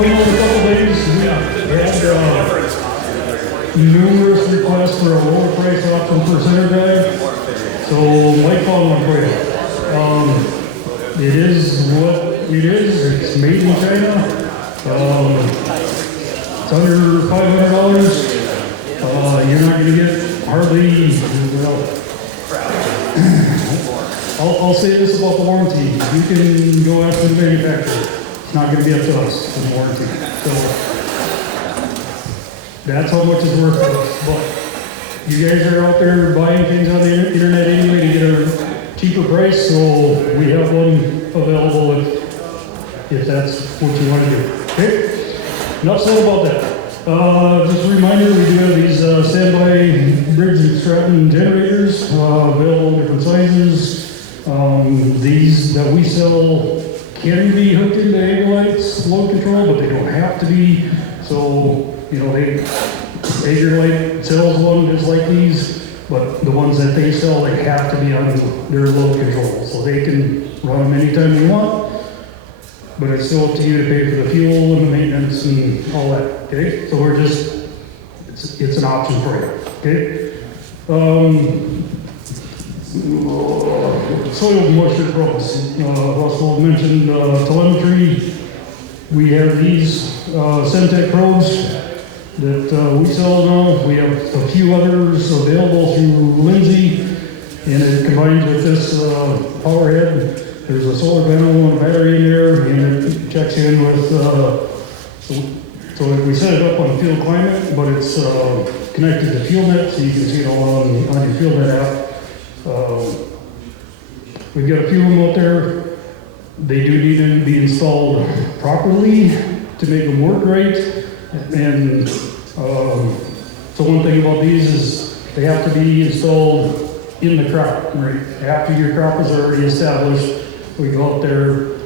clean over a couple days. We had numerous requests for a lower price option for center guide. So Mike found one for you. It is what it is. It's made in China. It's under $500. You're not going to get hardly, well, I'll say this about the warranty. You can go after the manufacturer. It's not going to be up to us for the warranty. So that's how much it's worth to us. But you guys are out there buying things on the internet anyway to get a cheaper price, so we have one available if that's what you want to do. Okay? Enough said about that. Just a reminder, we do have these standby bridge and strapping generators available in different sizes. These that we sell can be hooked into Hagerlight's load control, but they don't have to be. So, Hagerlight sells one just like these, but the ones that they sell, they have to be on their load control. So they can run them anytime you want. But it's still up to you to pay for the fuel and the maintenance and all that, okay? So we're just, it's an option for you, okay? Soil moisture probes. Russell mentioned telemetry. We have these Centec probes that we sell now. We have a few others available through Lindsay, and it combines with this power head. There's a solar panel and a battery in there, and it checks in with, so we set it up on field climate, but it's connected to FieldNet, so you can see it all on your FieldNet app. We've got a few of them out there. They do need to be installed properly to make them work right. And so one thing about these is they have to be installed in the crop, right? After your crop is already established, we go out there,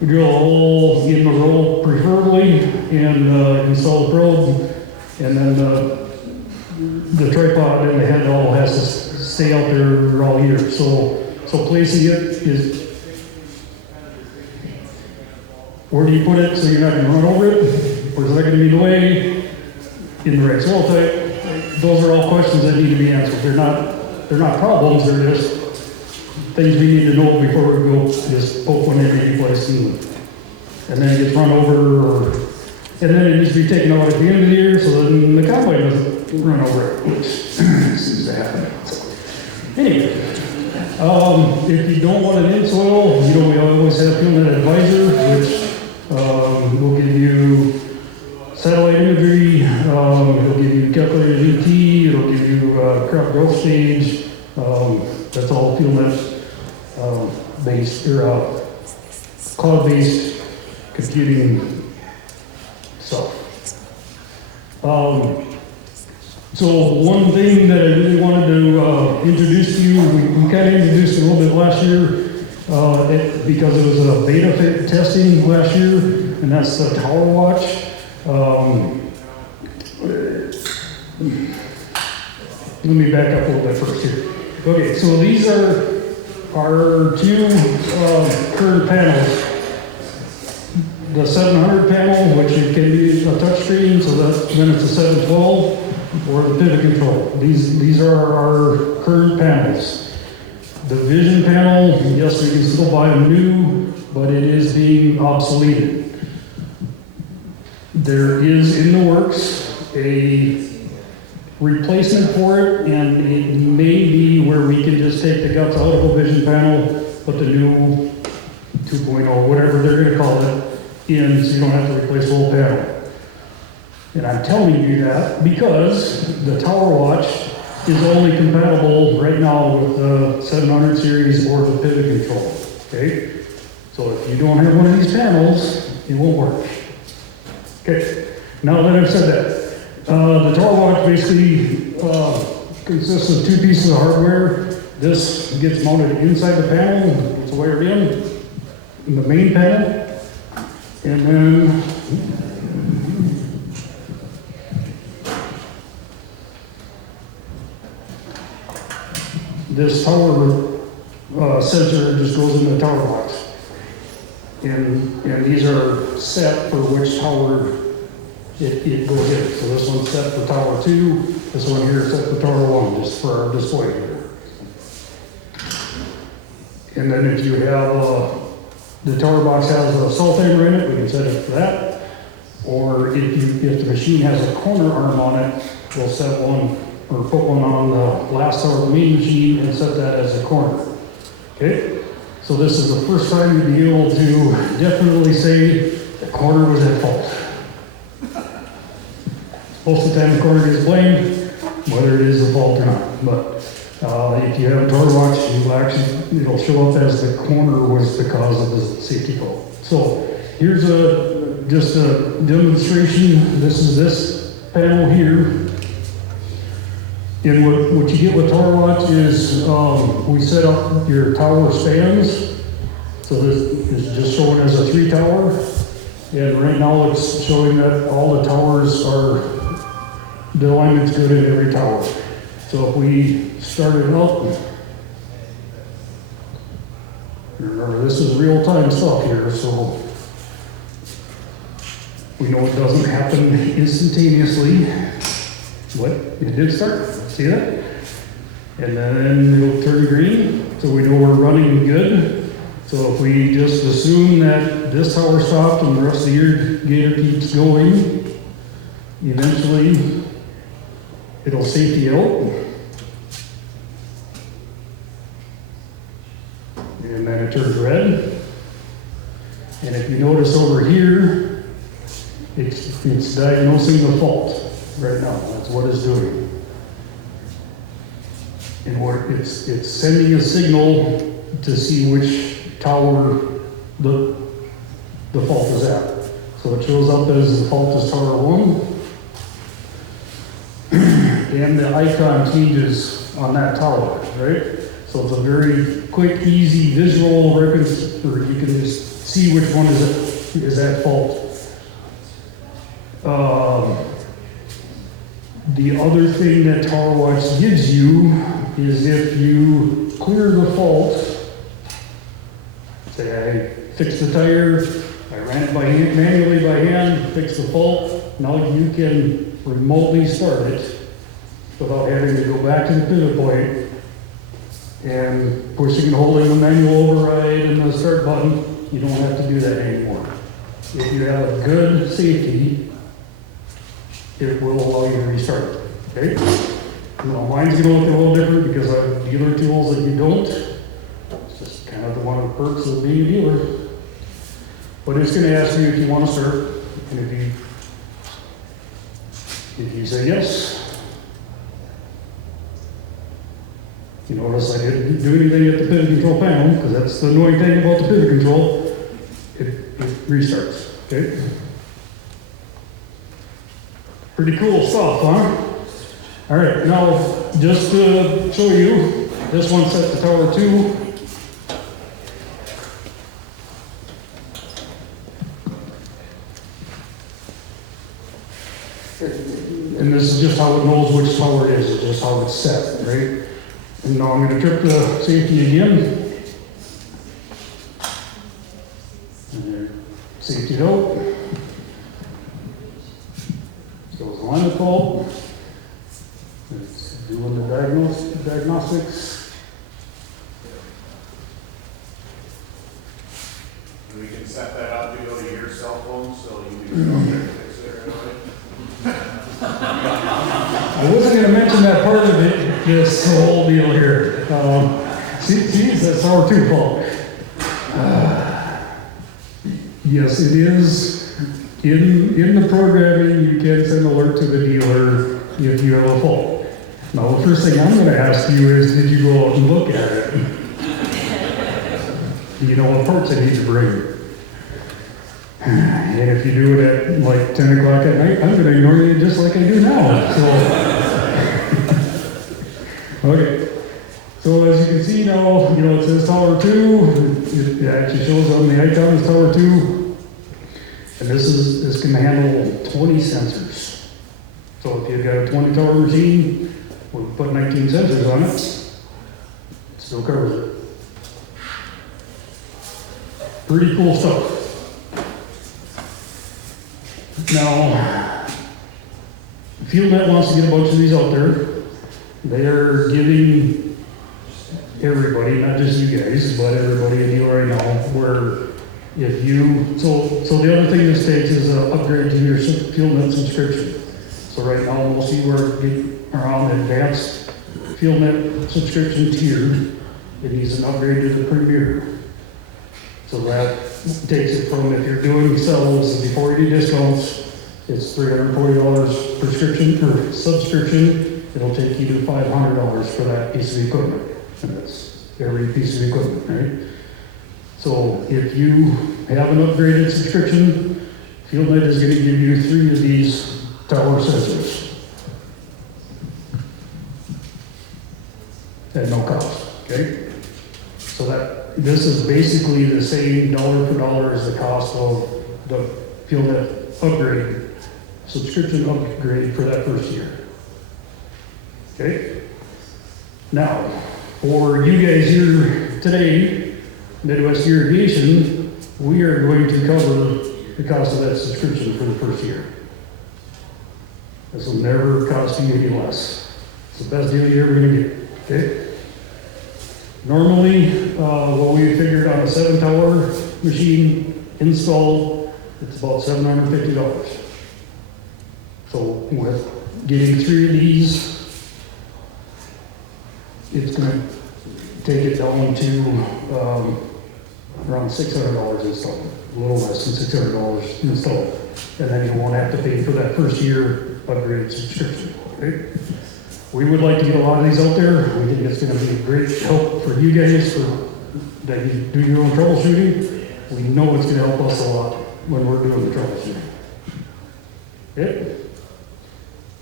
we drill a hole in the row preferably, and install the probe, and then the tripod and the head all has to stay out there all year. So placing it is, where do you put it so you're not going to run over it? Where's that going to be in the way? In the right soil type? Those are all questions that need to be answered. They're not problems, they're just things we need to know before we go just poke one in any place and then it gets run over, and then it needs to be taken out at the end of the year so then the combine doesn't run over it, which seems to happen. So, anyway, if you don't want an in-soil, we always have FieldNet Advisor, which will give you satellite imagery, it'll give you calculated ET, it'll give you crop growth stage. That's all FieldNet based or cloud-based computing stuff. So one thing that I really wanted to introduce to you, we kind of introduced a little bit last year because it was a beta testing last year, and that's the Tower Watch. Let me back up a little bit first here. Okay, so these are our two current panels. The 700 panel, which it can be a touchscreen, so then it's a 712, or the pivot control. These are our current panels. The Vision panel, yes, we can still buy them new, but it is being obsoleted. There is in the works a replacement for it, and it may be where we can just take the guts out of a Vision panel, put the new 2.0, whatever they're going to call it, in, so you don't have to replace the whole panel. And I'm telling you that because the Tower Watch is only compatible right now with the 700 series or the pivot control, okay? So if you don't have one of these panels, it won't work. Okay, now that I've said that, the Tower Watch basically consists of two pieces of hardware. This gets mounted inside the panel, it's wired in the main panel, and then this power sensor just goes in the Tower Watch. And these are set for which tower it goes in. So this one's set for tower 2, this one here is set for tower 1, just for our display here. And then if you have, the tower box has a salt hammer in it, we can set it for that. Or if the machine has a corner arm on it, we'll set one, or put one on the last tower of the main machine and set that as a corner. Okay? So this is the first time you'd be able to definitely say the corner was at fault. Most of the time the corner gets blamed, whether it is a fault or not. But if you have a tower box, it'll show up as the corner was the cause of the safety fault. So here's just a demonstration. This is this panel here. And what you get with Tower Watch is we set up your tower spans. So this is just showing as a 3 tower. And right now it's showing that all the towers are, the alignment's good in every tower. So if we start it up, remember this is real-time stuff here, so we know it doesn't happen instantaneously. What? It did start. See that? And then it'll turn green, so we know we're running good. So if we just assume that this tower stopped and the rest of the irrigator keeps going, eventually it'll safety out. And then it turns red. And if you notice over here, it's diagnosing the fault right now. That's what it's doing. And what it's sending a signal to see which tower the fault is at. So it shows up as the fault is tower 1. And the icon changes on that tower, right? So it's a very quick, easy visual reference, or you can just see which one is at fault. The other thing that Tower Watch gives you is if you clear the fault, say I fixed the tire, I ran it manually by hand, fixed the fault, now you can remotely start it without having to go back to the pivot point and pushing and holding the manual override and the start button. You don't have to do that anymore. If you have a good safety, it will allow you to restart it, okay? Mine's gonna look a little different because I have dealer tools that you don't. It's just kind of one of the perks of being a dealer. But it's gonna ask you if you want to start, and if you say yes, you notice I didn't do anything at the pivot control panel, because that's the annoying thing about the pivot control. It restarts, okay? Pretty cool stuff, huh? All right, now just to show you, this one's set to tower 2. And this is just how it knows which tower it is, it's just how it's set, right? And now I'm going to trip the safety again. Safety out. So it's alignment fault. It's doing the diagnostics. And we can set that up to go to your cell phone, so you can go there and fix it right away. I wasn't going to mention that part of it, this whole deal here. See, that's tower 2 fault. Yes, it is. In the programming, you can send alert to the dealer if you have a fault. Now, the first thing I'm going to ask you is, did you go out and look at it? Do you know what parts I need to bring? And if you do it at like 10 o'clock at night, I'm going to ignore you just like I do now. So, okay. So as you can see now, it says tower 2. It actually shows on the icon as tower 2. And this can handle 20 sensors. So if you've got a 20 tower machine, we'll put 19 sensors on it. It still covers it. Pretty cool stuff. Now, FieldNet wants to get a bunch of these out there. They are giving everybody, not just you guys, but everybody in deal right now, where if you, so the other thing this takes is an upgrade to your FieldNet subscription. So right now, most of you are on the advanced FieldNet subscription tier. It needs an upgrade to the Premier. So that takes it from, if you're doing sales before you do discounts, it's $340 prescription or subscription. It'll take you to $500 for that piece of equipment. And that's every piece of equipment, right? So if you have an upgraded subscription, FieldNet is going to give you 3 of these tower sensors at no cost, okay? So this is basically the same dollar for dollar as the cost of the FieldNet upgrade, subscription upgrade for that first year. Okay? Now, for you guys here today, Midwest Irrigation, we are going to cover the cost of that subscription for the first year. This will never cost you any less. It's the best deal you're ever going to get. Okay? Normally, what we figured on a 7-tower machine install, it's about $750. So with getting 3 of these, it's going to take it down to around $600 installed, a little less than $600 installed. And then you won't have to pay for that first year upgrade subscription. Okay? We would like to get a lot of these out there. We think it's going to be a great help for you guys that you do your own troubleshooting. We know it's going to help us a lot when we're doing the troubleshooting. Okay?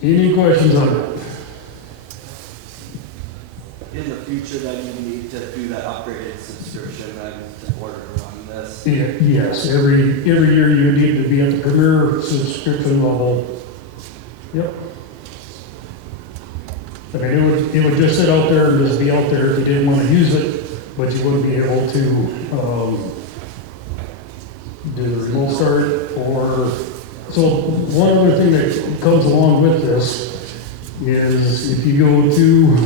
Any questions on that? In the future, then you need to do that upgraded subscription then in order to run this. Yes, every year you need to be at the Premier subscription level. Yep. I mean, it would just sit out there and just be out there if you didn't want to use it, but you wouldn't be able to do the remote start or. So one other thing that comes along with this is if you go to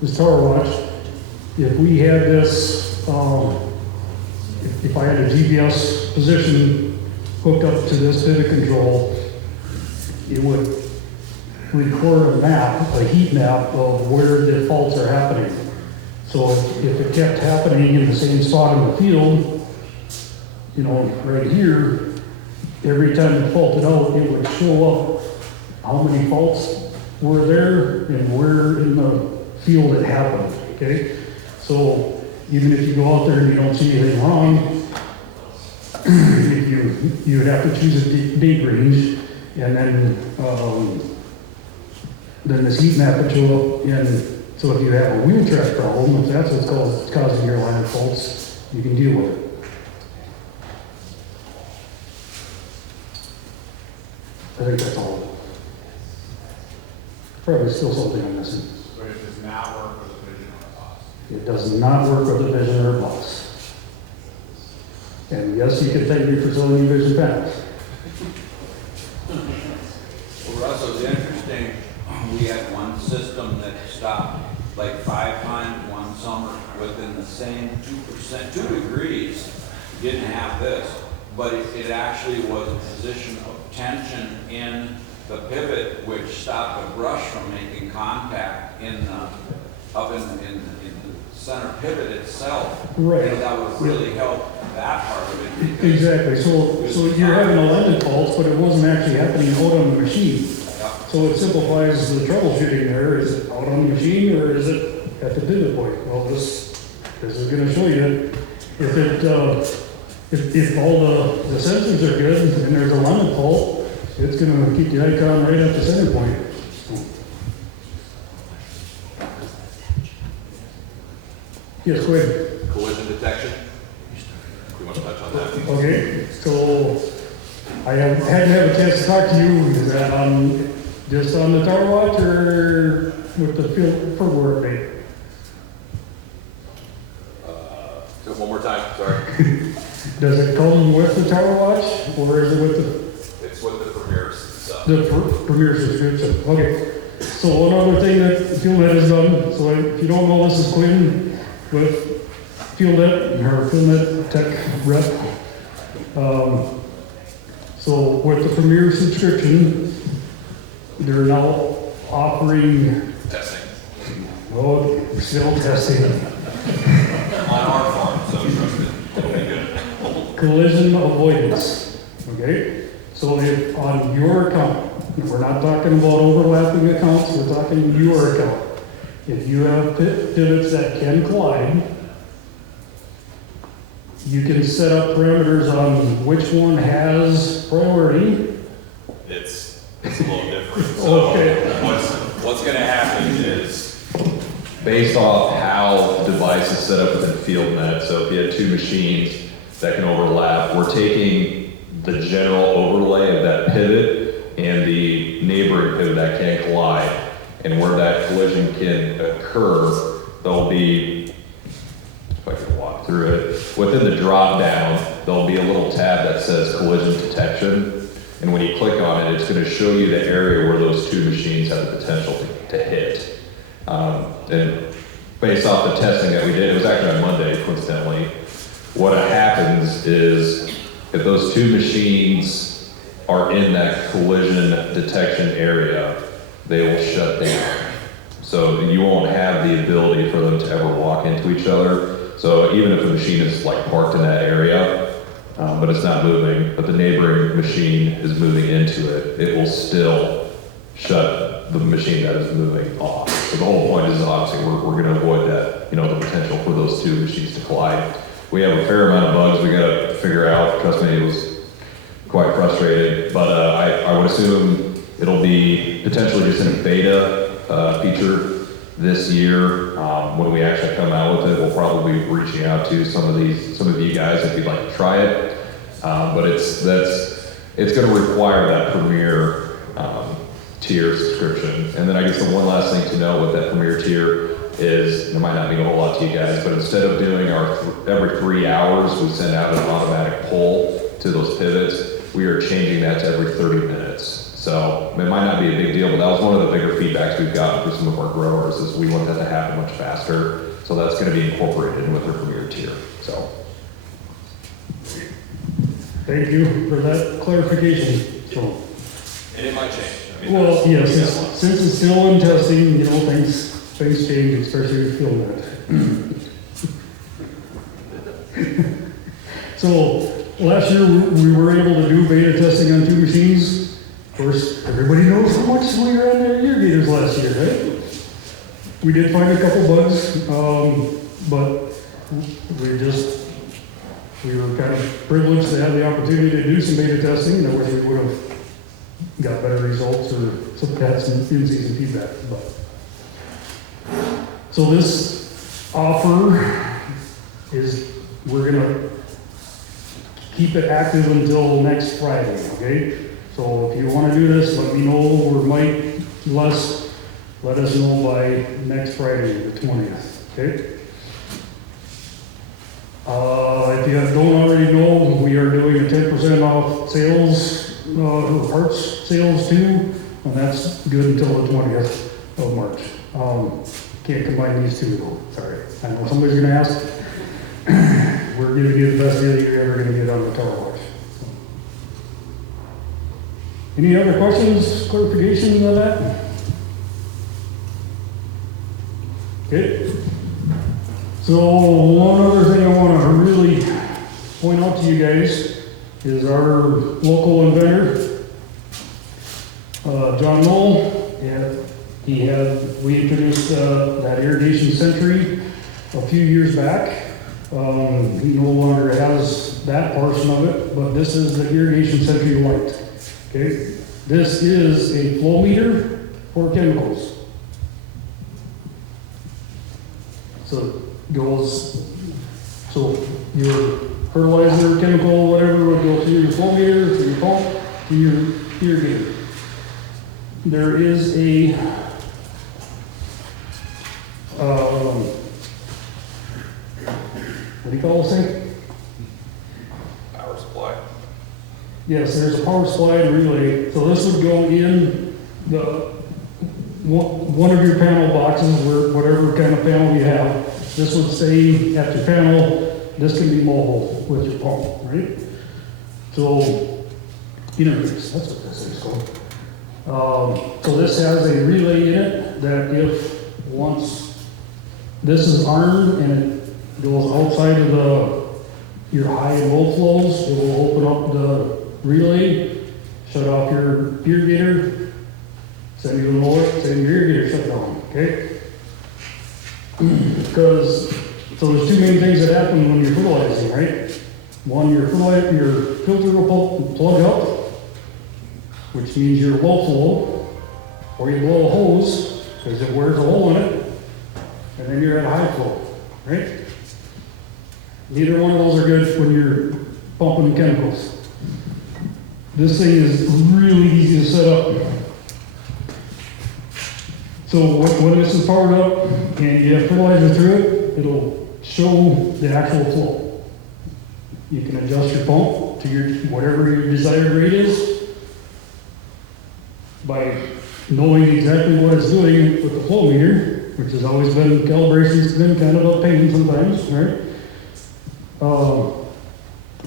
this Tower Watch, if we had this, if I had a GPS position hooked up to this pivot control, it would record a map, a heat map of where the faults are happening. So if it kept happening in the same spot in the field, you know, right here, every time it faulted out, it would show up how many faults were there and where in the field it happened, okay? So even if you go out there and you don't see anything wrong, you would have to choose a date range, and then this heat map would show up. And so if you have a wheel track problem, if that's what's causing your line of faults, you can deal with it. I think that's all. Probably still something I'm missing. But it does not work with the vision or box. It does not work with the Vision or Boss. And yes, you can thank me for selling you Vision panels. Well, Russ, it was interesting, we had one system that stopped like 5 times one summer within the same 2%, 2 degrees, didn't have this, but it actually was a position of tension in the pivot, which stopped the brush from making contact in up in the center pivot itself. Right. And that would really help that part of it. Exactly. So you're having a landed faults, but it wasn't actually happening out on the machine. Yeah. So it simplifies the troubleshooting there. Is it out on the machine or is it at the pivot point? Well, this is going to show you if all the sensors are good and there's a landed fault, it's going to keep the icon right at the center point. Yes, go ahead. Collision detection? We want to touch on that. Okay, so I had to have a chance to talk to you. Is that just on the Tower Watch or with the field firmware update? So one more time, sorry. Does it come with the tower watch, or is it with It's with the Premier stuff. the Premier subscription? Okay. So one other thing that FieldNet has done, so if you don't know, this is Quinn with FieldNet, or FieldNet Tech Rep. So with the Premier subscription, they're now offering, Testing. oh, we're still testing, On our farm, so trust it. It'll be good. collision avoidance, okay? So if on your account, we're not talking about overlapping accounts, we're talking your account. If you have pivots that can collide, you can set up parameters on which one has priority. It's a little different. So Okay. what's gonna happen is, based off how the device is set up within FieldNet, so if you had two machines that can overlap, we're taking the general overlay of that pivot and the neighboring pivot that can collide. And where that collision can occur, there'll be, if I can walk through it, within the drop down, there'll be a little tab that says collision detection. And when you click on it, it's gonna show you the area where those two machines have the potential to hit. And based off the testing that we did, it was actually on Monday, coincidentally, what happens is if those two machines are in that collision detection area, they will shut down. So you won't have the ability for them to ever walk into each other. So even if a machine is like parked in that area, but it's not moving, but the neighboring machine is moving into it, it will still shut the machine that is moving off. So the whole point is obviously we're gonna avoid that, the potential for those two machines to collide. We have a fair amount of bugs we gotta figure out. Trust me, it was quite frustrated, but I would assume it'll be potentially just in a beta feature this year. When we actually come out with it, we'll probably be reaching out to some of you guys if you'd like to try it. But it's going to require that Premier tier subscription. And then I guess the one last thing to know with that Premier tier is, it might not mean a whole lot to you guys, but instead of doing our every 3 hours, we send out an automatic poll to those pivots, we are changing that to every 30 minutes. So it might not be a big deal, but that was one of the bigger feedbacks we've gotten from some of our growers is we want that to happen much faster. So that's going to be incorporated with our Premier tier. So Thank you for that clarification. So, and it might change. well, yes, since it's still in testing, things change, especially with FieldNet. So last year we were able to do beta testing on 2 machines. Of course, everybody knows how much we ran their irrigators last year, right? We did find a couple bugs, but we were kind of privileged to have the opportunity to do some beta testing. I wish we would have got better results or had some in-season feedback. But so this offer is, we're gonna keep it active until next Friday, okay? So if you wanna do this, let me know, or Mike, Les, let us know by next Friday, the 20th, okay? If you don't already know, we are doing a 10% off sales, parts sales too, and that's good until the 20th of March. Can't combine these two though, sorry. I know somebody's gonna ask. We're gonna get the best deal you're ever gonna get on the tower watch. Any other questions, clarifications on that? Okay. So one other thing I want to really point out to you guys is our local inventor, John Knoll. We introduced that irrigation century a few years back. He no longer has that portion of it, but this is the irrigation century light. Okay, this is a flow meter for chemicals. So your fertilizer, chemical, whatever would go through your flow meter, to your pump, to your irrigator. There is a what do you call this thing? Yes, there's a power supply and relay, so this would go in the, one of your panel boxes, or whatever kind of panel you have. This would stay at your panel, this can be mobile with your pump, right? So, interface, that's what this is called. So this has a relay in it that if once this is armed and it goes outside of your high and low flows, it will open up the relay, shut off your irrigator, send you an alert, send your irrigator shut down, okay? Because, so there's two main things that happen when you're fertilizing, right? One, your filter will plug up, which means you're low flow, or you blow a hose, because it wears a hole in it, and then you're at high flow, right? Neither one of those are good when you're pumping chemicals. This thing is really easy to set up. So when this is powered up and you have fertilizer through it, it'll show the actual flow. You can adjust your pump to your whatever your desired rate is by knowing exactly what it's doing with the flow meter, which has always been, calibration's been kind of a pain sometimes, right?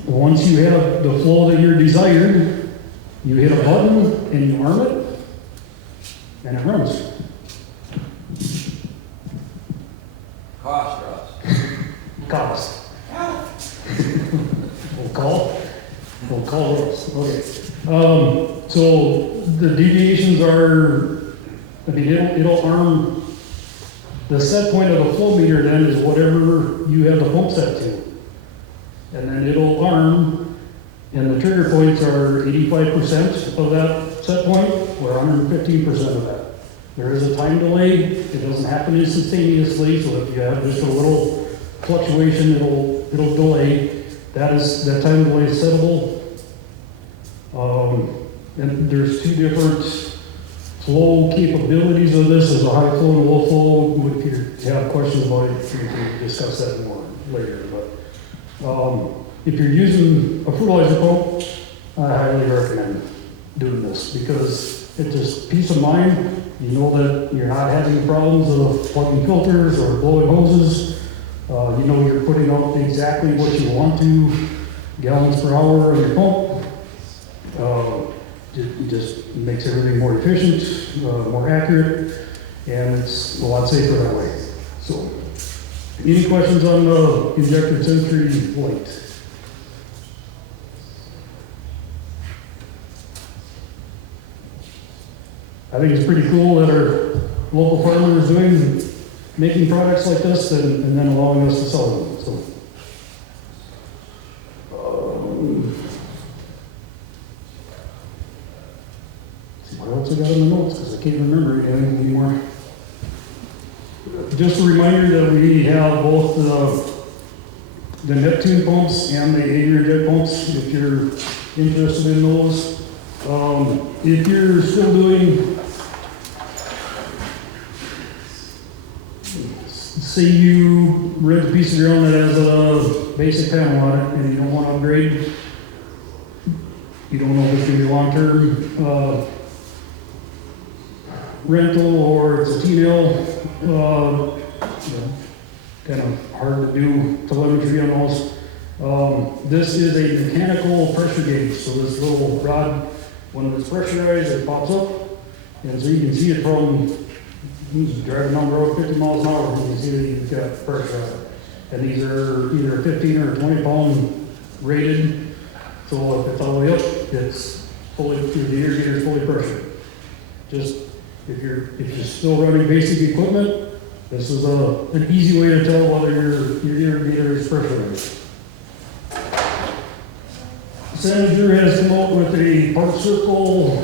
Once you have the flow that you're desired, you hit a button and you arm it, and it runs. Cost, Russ. Cost. We'll call those, okay. So the deviations are, I mean, it'll arm, the set point of the flow meter then is whatever you have the pump set to. And then it'll arm, and the trigger points are 85% of that set point, or 115% of that. There is a time delay, it doesn't happen instantaneously, so if you have just a little fluctuation, it'll delay. That time delay is settable. And there's two different flow capabilities of this. There's a high flow and a low flow. If you have questions about it, we can discuss that more later. But if you're using a fertilizer pump, I highly recommend doing this because it's just peace of mind. You know that you're not having problems of plugging filters or blowing hoses. You know you're putting out exactly what you want to, gallons per hour on your pump. It just makes everything more efficient, more accurate, and it's a lot safer that way. So, any questions on the injected sensory light? I think it's pretty cool that our local farmer is making products like this and then allowing us to sell them. So, see what else I got in the notes because I can't remember anything anymore. Just a reminder that we have both the Neptune pumps and the AgriJet pumps if you're interested in those. If you're still doing, say you rent a piece of ground that has a basic panel on it and you don't want to upgrade, you don't know if it's going to be long-term rental or it's a T-mill, kind of hard to do telemetry on those. This is a mechanical pressure gauge, so this little rod, when it's pressurized, it pops up, and so you can see it from driving down the road 50 miles an hour, you can see that you've got pressure on it. And these are either 15 or 20 pound rated, so if it's all the way up, it's fully, the irrigator is fully pressured. Just, if you're still running basic equipment, this is an easy way to tell whether your irrigator is pressurized. Senator has come out with a part circle.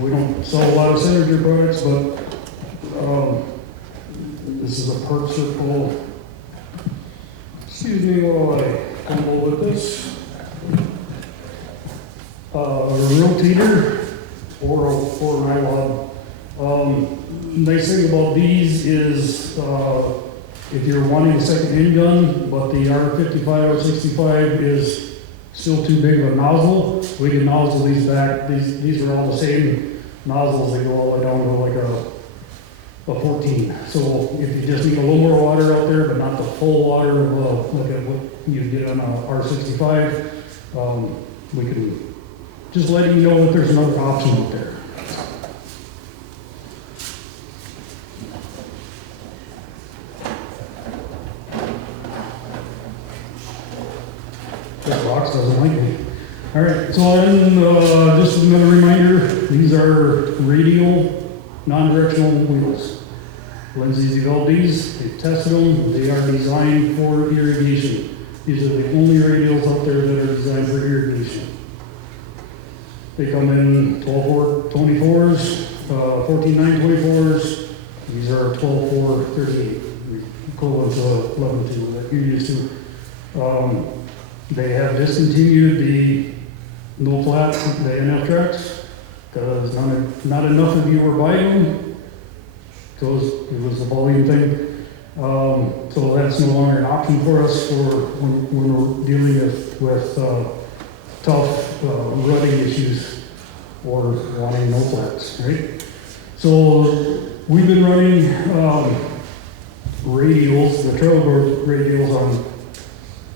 We don't sell a lot of Senator products, but this is a part circle. Excuse me while I come over with this. A rotator or nylon. Nice thing about these is if you're wanting a second handgun, but the R55 or 65 is still too big of a nozzle, we can nozzle these back. These are all the same nozzles that go all the way down to like a 14. So if you just need a little more water out there, but not the full water of like what you get on a R65, we can just let you know that there's another option out there. That box doesn't like me. All right, so then just another reminder, these are radial, non-directional wheels. Lindsay's developed these, they've tested them, they are designed for irrigation. These are the only radials out there that are designed for irrigation. They come in 12-4-24s, 14-9-24s. These are 12-4-38, equivalent to 11-2 that you're used to. They have discontinued the no flat, the NF tracks, because not enough of you were buying them. So it was a volume thing. So that's no longer an option for us for when we're dealing with tough rutting issues or wanting no flats, right? So we've been running radials, the trail board radials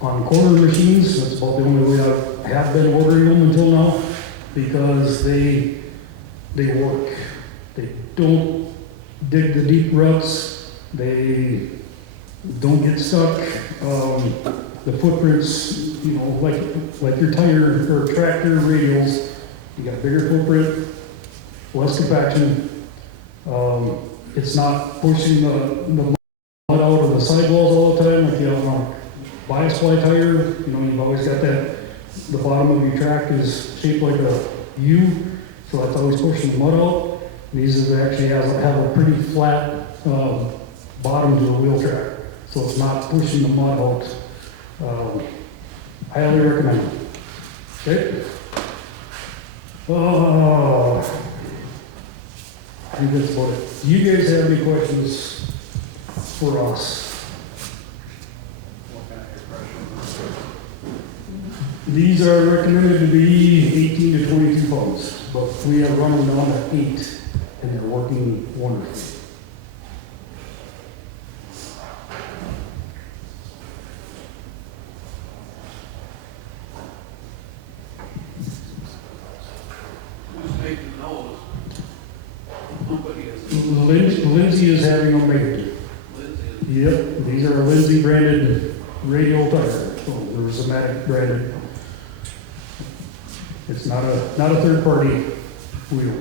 on corner machines. That's about the only way I have been ordering them until now, because they work. They don't dig the deep ruts. They don't get stuck. The footprints, you know, like your tire or tractor radials, you got a bigger footprint, less compaction. It's not pushing the mud out of the sidewalls all the time like you have on a bias ply tire. You know, you've always got that, the bottom of your track is shaped like a U, so that's always pushing the mud out. These actually have a pretty flat bottom to the wheel track, so it's not pushing the mud out. Highly recommend it. Okay? I think that's about it. Do you guys have any questions for us? What kind of air pressure? These are recommended to be 18 to 22 pounds, but we have run them down at 8, and they're working wonderfully. Who's making those? Nobody is. Lindsay is having them made. Lindsay is. Yep, these are Lindsay branded radial tire, so there's a Matic branded. It's not a third party wheel.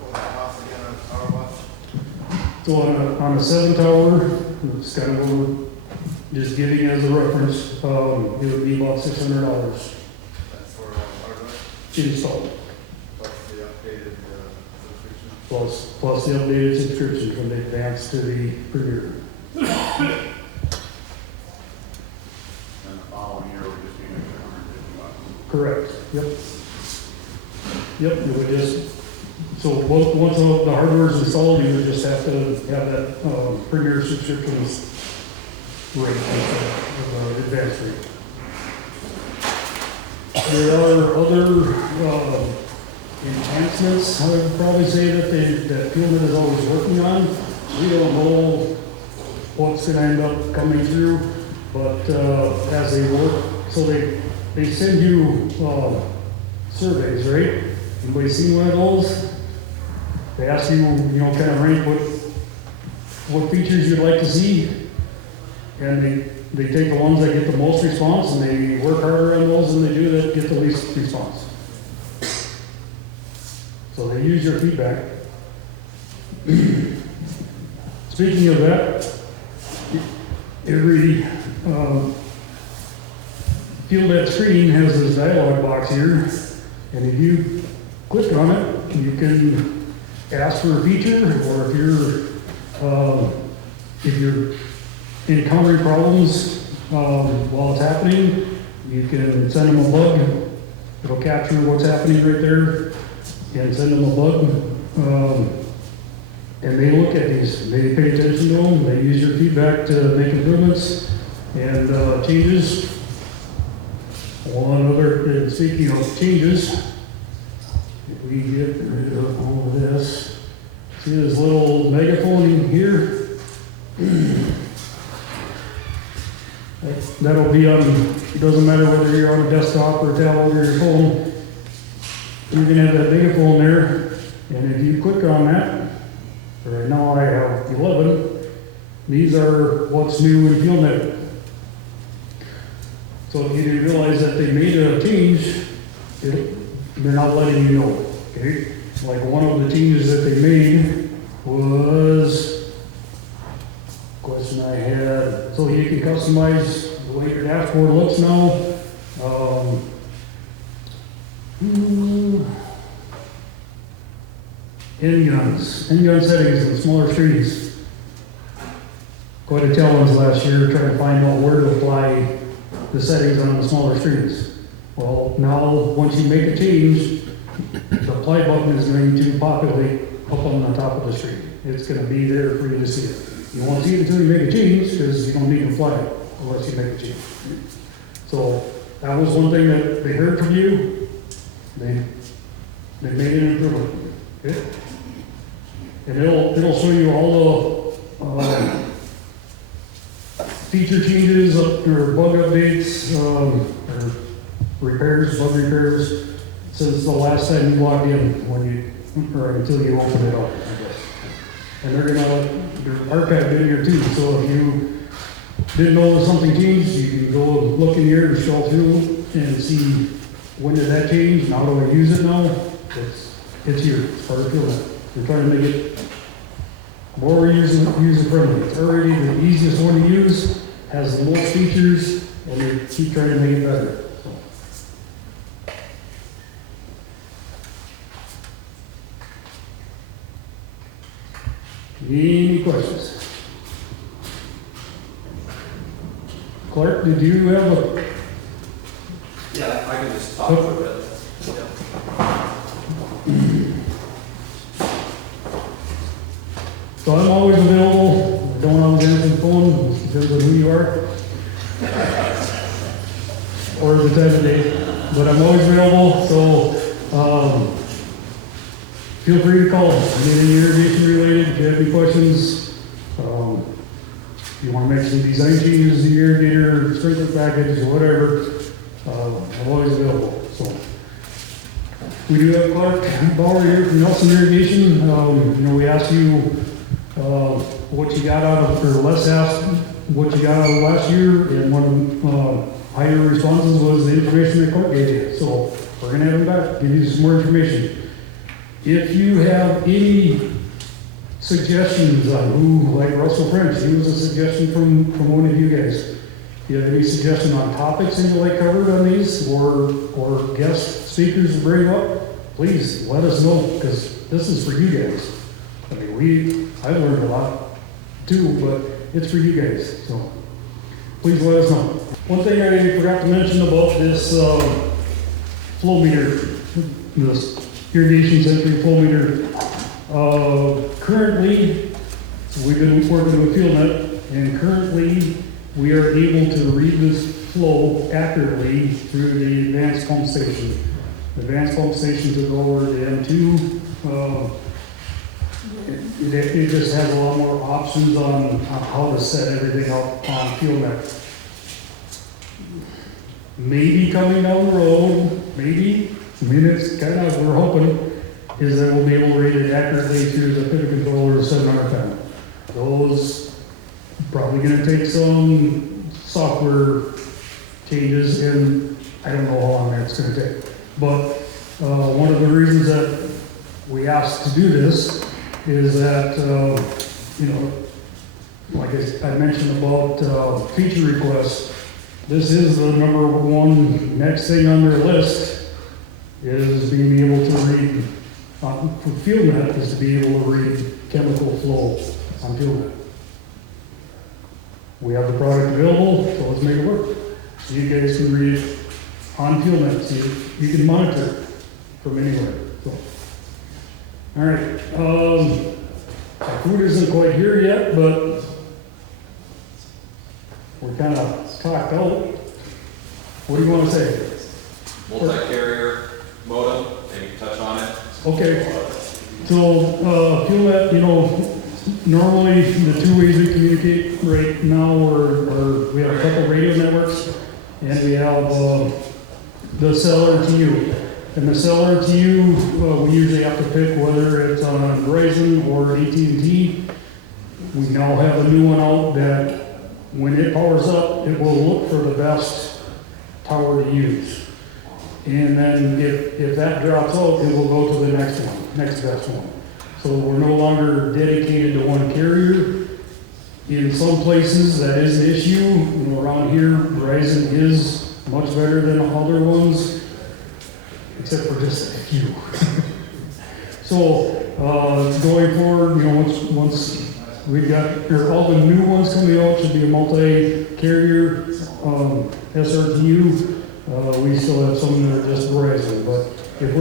What the cost again on a power wash? So on a 7 tower, it's kind of just giving as a reference, it would be about $600 That's for hardware, installed, plus the updated subscription. plus the updated subscription from the advanced to the premier. And the following year would just be an extra $150. Correct, yep. Yep, you would just, so once the hardware is installed, you would just have to have that premier subscriptions rate, advanced rate. There are other enhancements, I would probably say that FieldNet is always working on. We don't know what's gonna end up coming through, but as they work, so they send you surveys, right? Anybody seen one of those? They ask you, kind of rank what features you'd like to see, and they take the ones that get the most response, and they work harder on those than they do that get the least response. So they use your feedback. Speaking of that, every FieldNet screen has this dialog box here, and if you click on it, you can ask for a feature, or if you're encountering problems while it's happening, you can send them a bug. It'll capture what's happening right there and send them a bug. And they look at these, they pay attention to them, they use your feedback to make improvements, And changes, one other, and speaking of changes, if we get rid of all of this, see this little megaphone in here? That'll be on, it doesn't matter whether you're on a desktop or a tablet or your phone, you can have that megaphone there, and if you click on that, right now I have 11, these are what's new in FieldNet. So if you realize that they made a change, they're not letting you know, okay? Like one of the changes that they made was, question I had, so you can customize the way your dashboard looks now. N-gun settings and smaller screens. Quite a challenge last year trying to find out where to apply the settings on the smaller screens. Well, now, once you make a change, the apply button is going to populate up on the top of the screen. It's going to be there for you to see it. You won't see it until you make a change, because you don't need to apply it unless you make a change. So, that was one thing that they heard from you. They made an improvement. Okay? And it'll show you all the feature changes or bug updates, or repairs, bug repairs, since the last time you logged in, or until you open it up, I guess. And they're archived in here too, so if you didn't know that something changed, you can go look in here and scroll through and see when did that change, and how do I use it now? It's here, it's part of FieldNet. We're trying to make it more user-friendly. It's already the easiest one to use, has the most features, and they keep trying to make it better. Any questions? Clark, did you have a? Yeah, I can just talk for a bit. So I'm always available. I don't always answer the phone, it depends on who you are. Or the time of day. But I'm always available, so feel free to call. Anything irrigation related, if you have any questions, if you want to make some design changes to your irrigator, sprinkler package, or whatever, I'm always available. So we do have Clark Bauer here from Nelson Irrigation. We asked you what you got out of, or Les asked what you got out of last year, and one of the higher responses was the information that Clark gave you. So we're going to have him back, give you some more information. If you have any suggestions on who, like Russell French, he was a suggestion from one of you guys. If you have any suggestion on topics that you like covered on these, or guest speakers to bring up, please let us know, because this is for you guys. I mean, I've learned a lot too, but it's for you guys, so please let us know. One thing I forgot to mention about this flow meter, this irrigation century flow meter. Currently, we've been working with FieldNet, and currently we are able to read this flow accurately through the advanced pump station. The advanced pump station took over the M2. It just has a lot more options on how to set everything up on FieldNet. Maybe coming down the road, maybe, I mean, it's kind of, we're hoping, is that we'll be able to read it accurately through the pivot controller 700 panel. Those probably going to take some software changes, and I don't know how long that's going to take. But one of the reasons that we asked to do this is that, like I mentioned about feature requests, this is the number one next thing on their list, is being able to read, for FieldNet, is to be able to read chemical flow on FieldNet. We have the product available, so let's make it work. So you guys can read it on FieldNet, so you can monitor it from anywhere. So. All right, our food isn't quite here yet, but we're kind of talked out. What do you want to say? Multi-carrier modem, maybe touch on it. Okay, so, fuel net, normally the two ways we communicate right now we have a couple radio networks, and we have, the cell RTU. And the cell RTU, we usually have to pick whether it's on Verizon or AT&T. We now have a new one out that when it powers up, it will look for the best tower to use. And then if that drops out, it will go to the next one, next best one. So we're no longer dedicated to one carrier. In some places, that is an issue. Around here, Verizon is much better than other ones, except for just a few. So, going forward, once we've got, all the new ones coming out should be a multi-carrier, SRTU. We still have some that are just Verizon, but if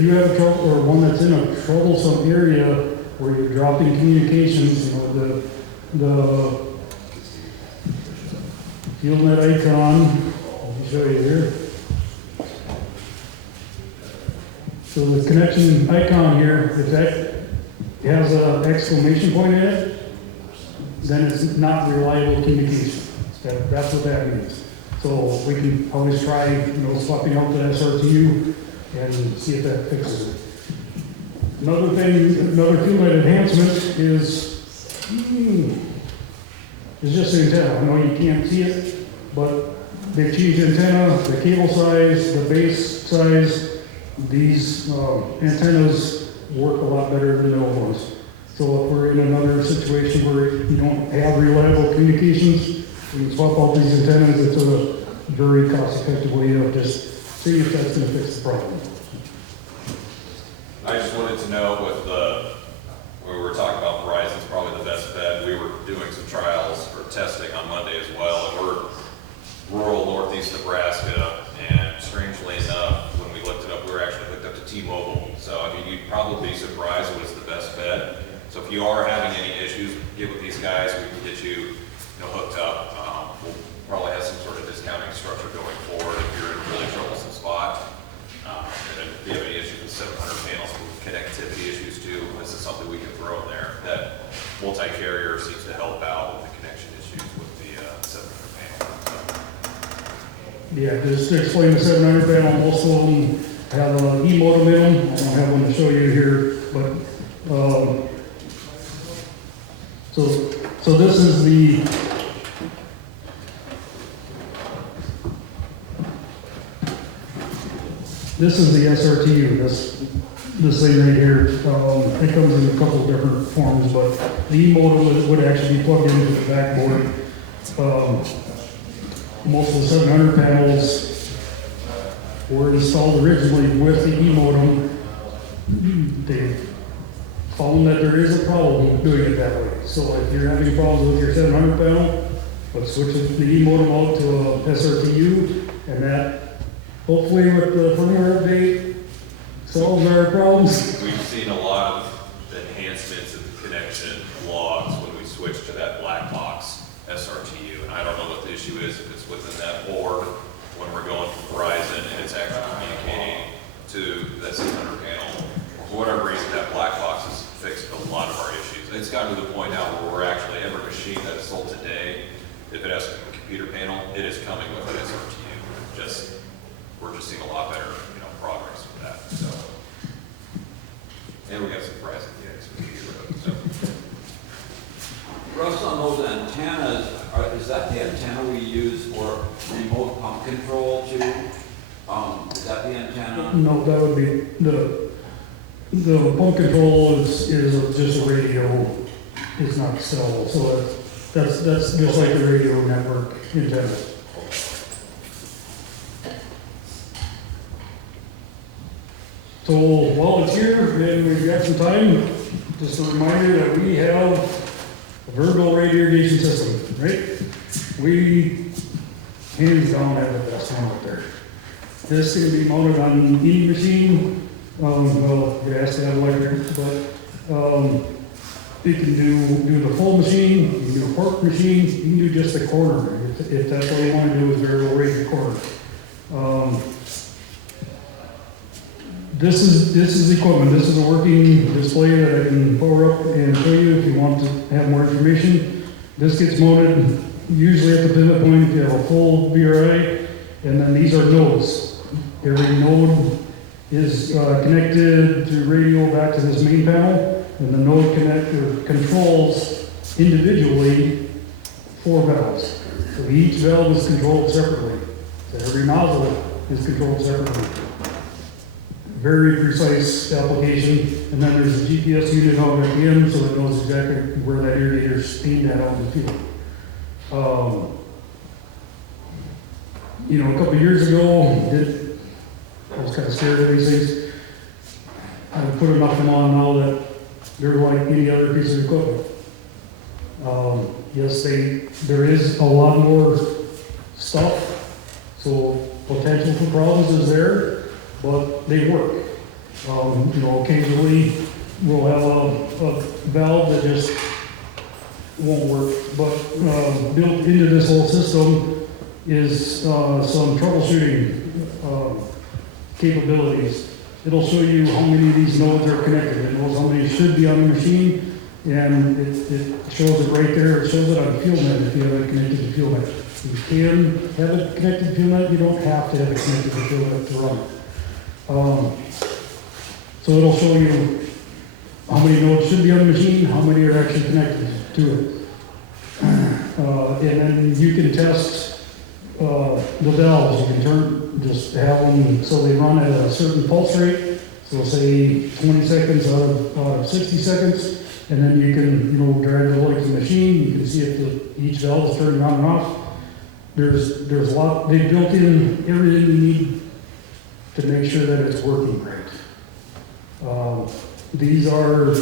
you have trouble, or one that's in a troublesome area where you're dropping communications, the field net icon, let me show you here. So the connection icon here, if that has an exclamation point in it, then it's not reliable communication. That's what that means. So we can always try, swapping out the SRTU and see if that fixes it. Another field net enhancement is just the antenna. I know you can't see it, but they changed the antenna, the cable size, the base size. These antennas work a lot better than the old ones. So if we're in another situation where you don't have reliable communications, we can swap out these antennas. It's a very cost-effective way of just seeing if that's going to fix the problem. I just wanted to know when we were talking about Verizon's probably the best bet. We were doing some trials or testing on Monday as well, and we're rural northeast Nebraska, and strangely enough, when we looked it up, we were actually hooked up to T-Mobile. So, you'd probably be surprised it was the best bet. So if you are having any issues, get with these guys. We can get you, hooked up. We'll probably have some sort of discounting structure going forward if you're in a really troublesome spot. And if you have any issues with 700 panels, with connectivity issues too, this is something we can throw in there. That multi-carrier seems to help out with the connection issues with the 700 panel. Yeah, just to explain the 700 panel, most of them have an E modem in them. I don't have one to show you here, but so this is the SRTU. This thing right here. It comes in a couple of different forms, but the E modem would actually be plugged into the backboard. Most of the 700 panels were installed originally with the E modem. They found that there is a problem doing it that way. So if you're having problems with your 700 panel, let's switch the E modem out to a SRTU, and that hopefully with the firmware update solves our problems. We've seen a lot of enhancements in the connection logs when we switch to that black box SRTU. And I don't know what the issue is, if it's within that board when we're going from Verizon and it's actually communicating to that 600 panel. For whatever reason, that black box has fixed a lot of our issues. It's gotten to the point now where we're actually, every machine that is sold today, if it has a computer panel, it is coming with an SRTU. We're just seeing a lot better, progress with that. So, and we got some Verizon DX we can get rid of. So, Russ, on those antennas, is that the antenna we use for remote pump control too? Is that the antenna? No, that would be the pump control is just a radio. It's not cell, so that's just like a radio network antenna. So while it's here and we've got some time, just a reminder that we have a vertical rate irrigation system, right? We hands down have the best one out there. This is going to be mounted on any machine. Well, it has to have electric, but you can do the full machine, you can do a fork machine, you can do just the corner. if that's what you want to do with variable rate recorder. This is equipment. This is a working display that I can power up and show you if you want to have more information. This gets mounted usually at the pivot point if you have a full VRI, and then these are nodes. Every node is connected through radio back to this main panel, and the node connector controls individually 4 valves. So each valve is controlled separately. So every nozzle is controlled separately. Very precise application, and then there's a GPS unit out at the end, so it knows exactly where that irrigator is aimed at out in the field. A couple of years ago, I was kind of scared of these things. I put enough of them on now that they're like any other piece of equipment. Yes, there is a lot more stuff, so potential for problems is there, but they work. Occasionally we'll have a valve that just won't work, but built into this whole system is some troubleshooting capabilities. It'll show you how many of these nodes are connected. It knows how many should be on the machine, and it shows it right there. It shows it on FieldNet if you have it connected to FieldNet. You can have it connected to FieldNet. You don't have to have it connected to FieldNet to run. So it'll show you how many nodes should be on the machine, how many are actually connected to it. And then you can test the valves. You can just have them so they run at a certain pulse rate. So say 20 seconds out of 60 seconds. And then you can, drive the length of the machine. You can see if each valve is turning on and off. There's a lot, they built in everything you need to make sure that it's working right. These are a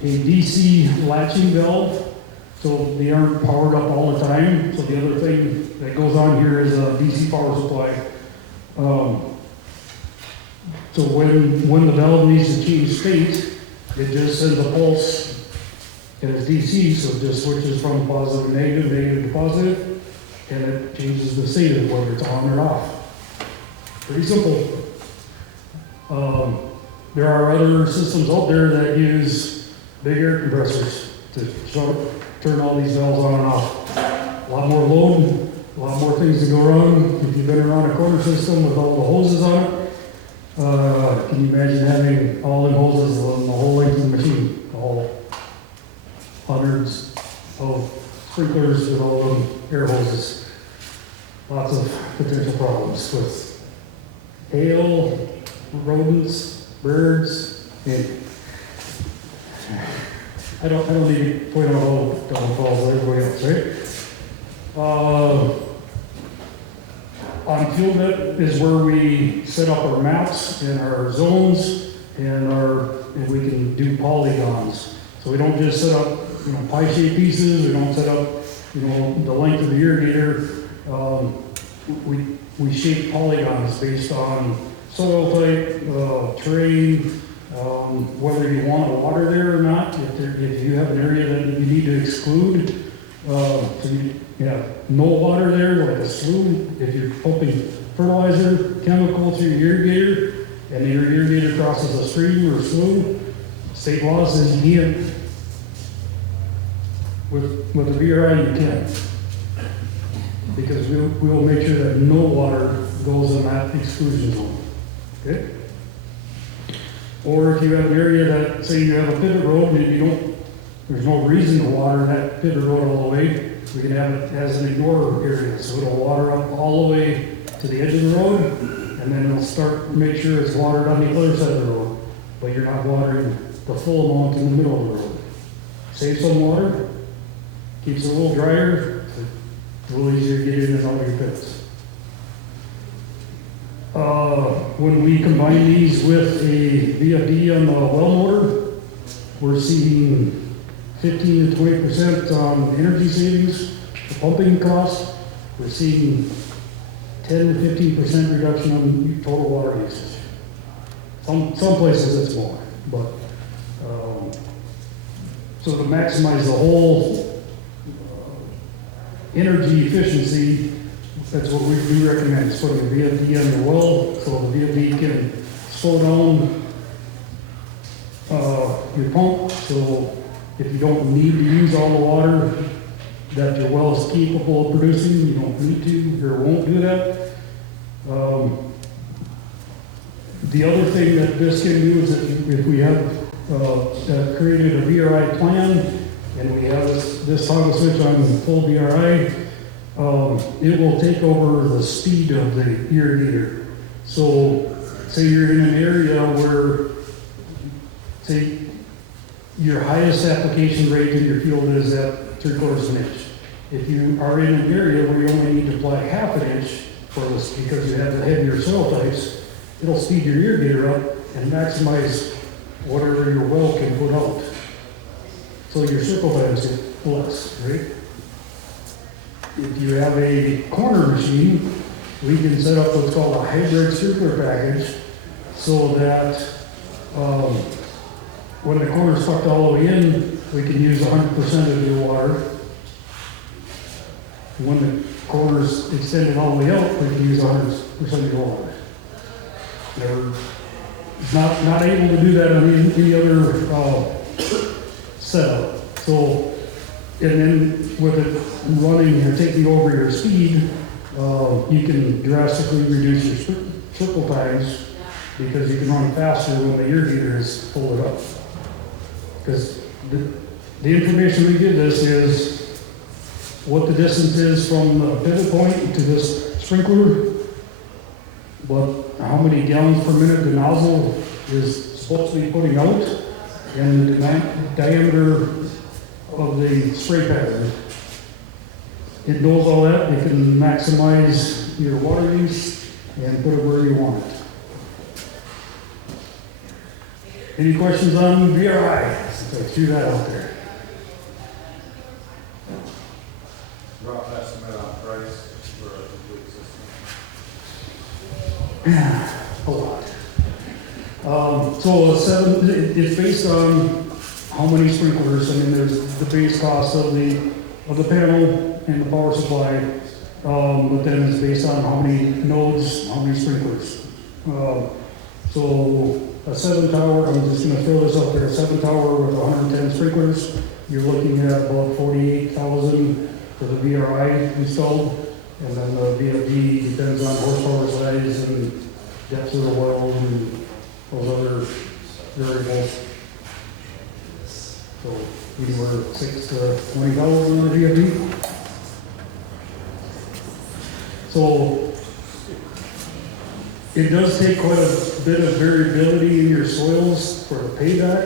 DC latching valve, so they aren't powered up all the time. So the other thing that goes on here is a DC power supply. So when the valve needs to change state, it just sends a pulse and it's DC, so it just switches from positive to negative, negative to positive, and it changes the state of whether it's on or off. Pretty simple. There are other systems out there that use big air compressors to turn all these valves on and off. A lot more load, a lot more things to go wrong. If you've been around a quarter system with all the hoses on it, can you imagine having all the hoses on the whole length of the machine? All hundreds of sprinklers with all the air hoses. Lots of potential problems with hail, rodents, birds, and I don't need to point out all the downfalls of everybody else, right? On FieldNet is where we set up our maps and our zones and we can do polygons. So we don't just set up pie-shaped pieces. We don't set up the length of the irrigator. We shape polygons based on soil type, terrain, whether you want to water there or not. If you have an area that you need to exclude, so you have no water there, like a slough. If you're pumping fertilizer, chemical through your irrigator, and your irrigator crosses a stream or a slough, state law says you can't. With the VRI, you can, because we'll make sure that no water goes in that exclusion zone. Okay? Or if you have an area that, say you have a pivot road and there's no reason to water that pivot road all the way, we can have it as an ignore area. So it'll water up all the way to the edge of the road, and then it'll start to make sure it's watered on the other side of the road. But you're not watering the full amount in the middle of the road. Save some water, keeps it a little drier, it's a little easier to get in and out of your pits. When we combine these with a VFD on the well motor, we're seeing 15 to 20% on energy savings, the pumping cost. We're seeing 10 to 15% reduction on total water usage. Some places it's more, but so to maximize the whole energy efficiency, that's what we do recommend, is putting a VFD on your well, so the VFD can slow down your pump, so if you don't need to use all the water that your well is capable of producing, you don't need to, or won't do that. The other thing that this can do is if we have created a VRI plan, and we have this toggle switch on full VRI, it will take over the speed of the irrigator. So, say you're in an area where, say, your highest application rate in your field is at 3/4 inch. If you are in an area where you only need to apply 1/2 inch for this, because you have the heavier soil types, it'll speed your irrigator up and maximize whatever your well can put out. So your circle times get less, right? If you have a corner machine, we can set up what's called a hybrid sprinkler package, so that when the corner's sucked all the way in, we can use 100% of your water. When the corner's extended all the way out, we can use 100% of your water. Not able to do that on any other setup. So, and then with it running and taking over your speed, you can drastically reduce your circle times, because you can run faster when the irrigator is pulled up. Because the information we give this is what the distance is from the pivot point to this sprinkler, but how many gallons per minute the nozzle is supposed to be putting out, and the diameter of the spray pattern. It knows all that. It can maximize your water use and put it where you want it. Any questions on VRI? So I threw that out there. Rough estimate on price for a complete system. A lot. So it's based on how many sprinklers. I mean, there's the base cost of the panel and the power supply, but then it's based on how many nodes, how many sprinklers. So a 7-tower, I'm just gonna throw this up there, a 7-tower with 110 sprinklers, you're looking at about 48,000 for the VRI installed, and then the VFD depends on horsepower size and depth of the well and those other variables. So anywhere 6 to 20,000 on the VFD. So it does take quite a bit of variability in your soils for the payback.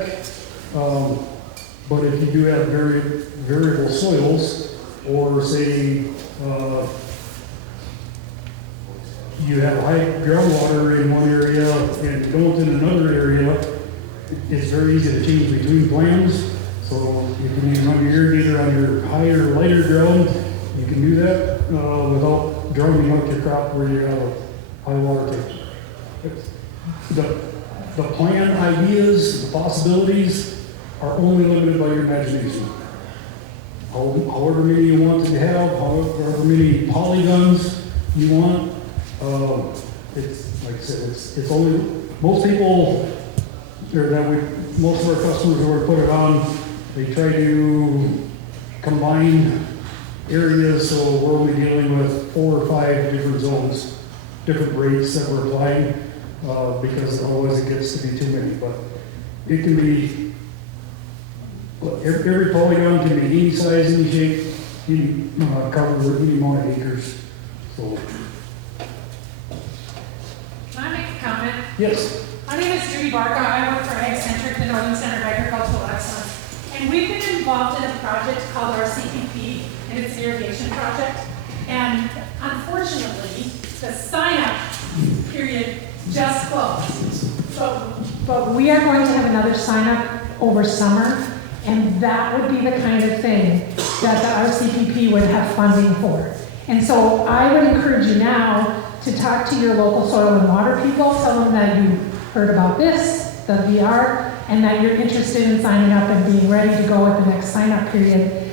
But if you do have very variable soils, or say you have high groundwater in one area and don't in another area, it's very easy to change between plans. So you can even run your irrigator on your higher, lighter ground. You can do that without drowning out your crop where you have a high water table. The plan ideas, the possibilities are only limited by your imagination. However many you want to have, however many polygons you want, it's like I said, it's only, most people, most of our customers who are put it on, they try to combine areas, so we're only dealing with 4 or 5 different zones, different rates that we're applying, because otherwise it gets to be too many. But it can be, every polygon can be any size, any shape, any cover, any amount of acres. So. Can I make a comment? Yes. My name is Judy Barca. I work for Ag-Centric, the Northern Center of Agricultural Excellence. And we've been involved in a project called our CPP, and it's an irrigation project. And unfortunately, the sign-up period just closed. But we are going to have another sign-up over summer, and that would be the kind of thing that the RCPP would have funding for. And so I would encourage you now to talk to your local soil and water people, tell them that you heard about this, the VR, and that you're interested in signing up and being ready to go at the next sign-up period,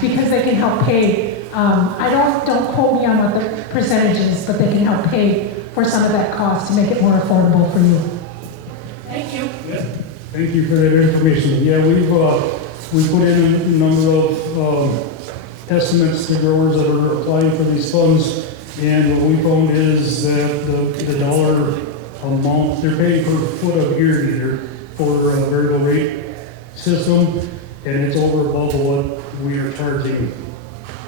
because they can help pay Don't quote me on what the percentage is, but they can help pay for some of that cost to make it more affordable for you. Thank you. Yeah, thank you for that information. Yeah, we put in a number of estimates to growers that are applying for these funds, and what we found is that the dollar amount they're paying per foot of irrigator for a variable rate system, and it's over above what we are charging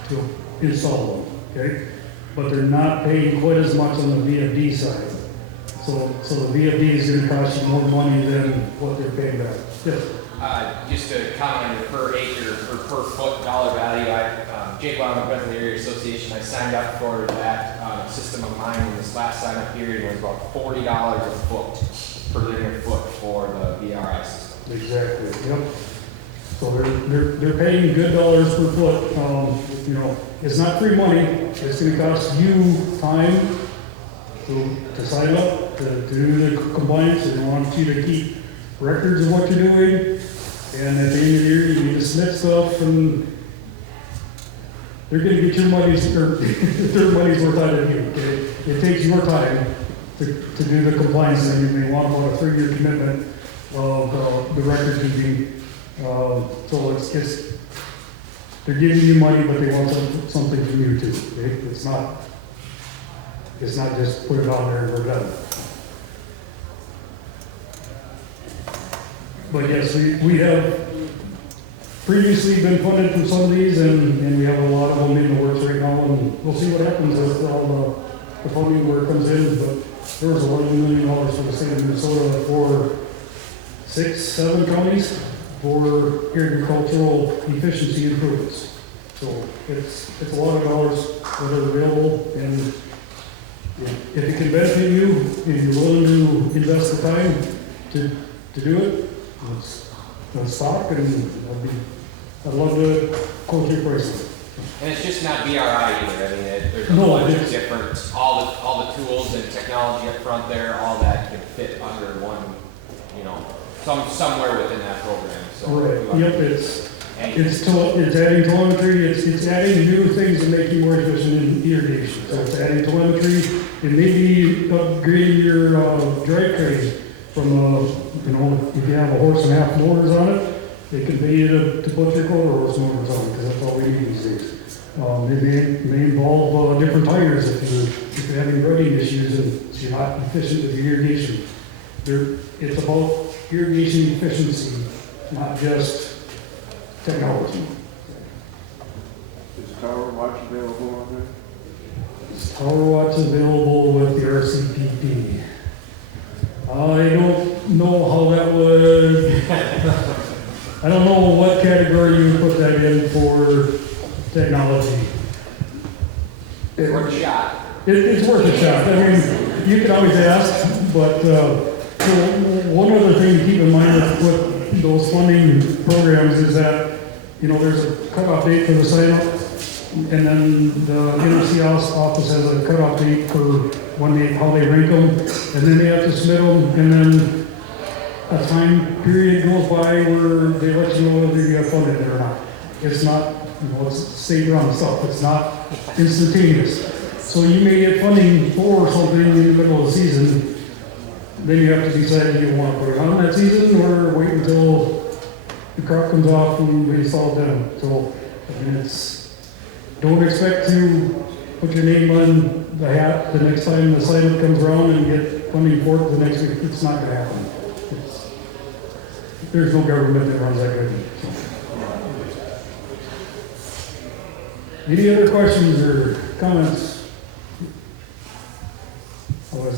to install them, okay? But they're not paying quite as much on the VFD side. So the VFD is gonna cost you more money than what they're paying back. Yes. Just to comment on your per acre or per foot dollar value, Jake Long, the president of the Area Association, I signed up for that system of mine in this last sign up period. It was about $40 a foot per linear foot for the VRI system. Exactly, yep. So they're paying good dollars per foot. You know, it's not free money. It's gonna cost you time to sign up, to do the compliance, and they want you to keep records of what you're doing. And at the end of the year, you need to submit stuff, and they're gonna get your money's, or their money's worth out of you, okay? It takes your time to do the compliance, and they want about a 3-year commitment of the record keeping. So it's, they're giving you money, but they want something from you too, okay? It's not just put it on there and we're done. But yes, we have previously been funded for some of these, and we have a lot of them in the works right now, and we'll see what happens with all the funding where it comes in. But there was $11 million for the state of Minnesota for 6-7 counties for agricultural efficiency improvements. So it's a lot of dollars that are available, and if it can benefit you and you're willing to invest the time to do it, let's talk, and I'd love to quote your pricing. And it's just not BRI either. I mean, there's a No, bunch it's- of different, all the tools and technology up front there, all that can fit under one, you know, somewhere within that program. So Right, yep, it's adding telemetry, it's adding new things that make you more efficient in irrigation. So it's adding telemetry, it may be upgrading your drive trays from, you know, if you have a horse and a half motors on it, it can pay you to put your quarter horse motors on, because that's all we need these days. It may involve different tires if you're having running issues and you're not efficient with your irrigation. It's about irrigation efficiency, not just technology. Is Tower Watch available on there? Is Tower Watch available with the RCPP? I don't know how that would, I don't know what category you would put that in for technology. worth a shot. It's worth a shot. I mean, you can always ask, but so one other thing to keep in mind with those funding programs is that, you know, there's a cutoff date for the sign-up, and then the NRC office has a cutoff date for how they rank them, and then they have to submit them, and then a time period goes by where they let you know whether you have funded or not. It's not, you know, it's state-run stuff. It's not instantaneous. So you may get funding for something in the middle of the season, then you have to decide if you want to put it on that season or wait until the crop comes off and we install it then. So, I mean, don't expect to put your name on the hat the next time the sign-up comes around and get funding for it the next week. It's not going to happen. There's no government that runs that good. Any other questions or comments?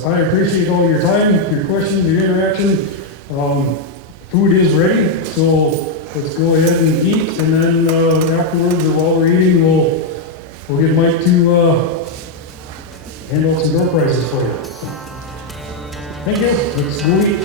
I appreciate all your time, your questions, your interaction. Food is ready, so let's go ahead and eat, and then afterwards, or while we're eating, we'll get Mike to hand out some door prizes for you. Thank you. Let's go eat.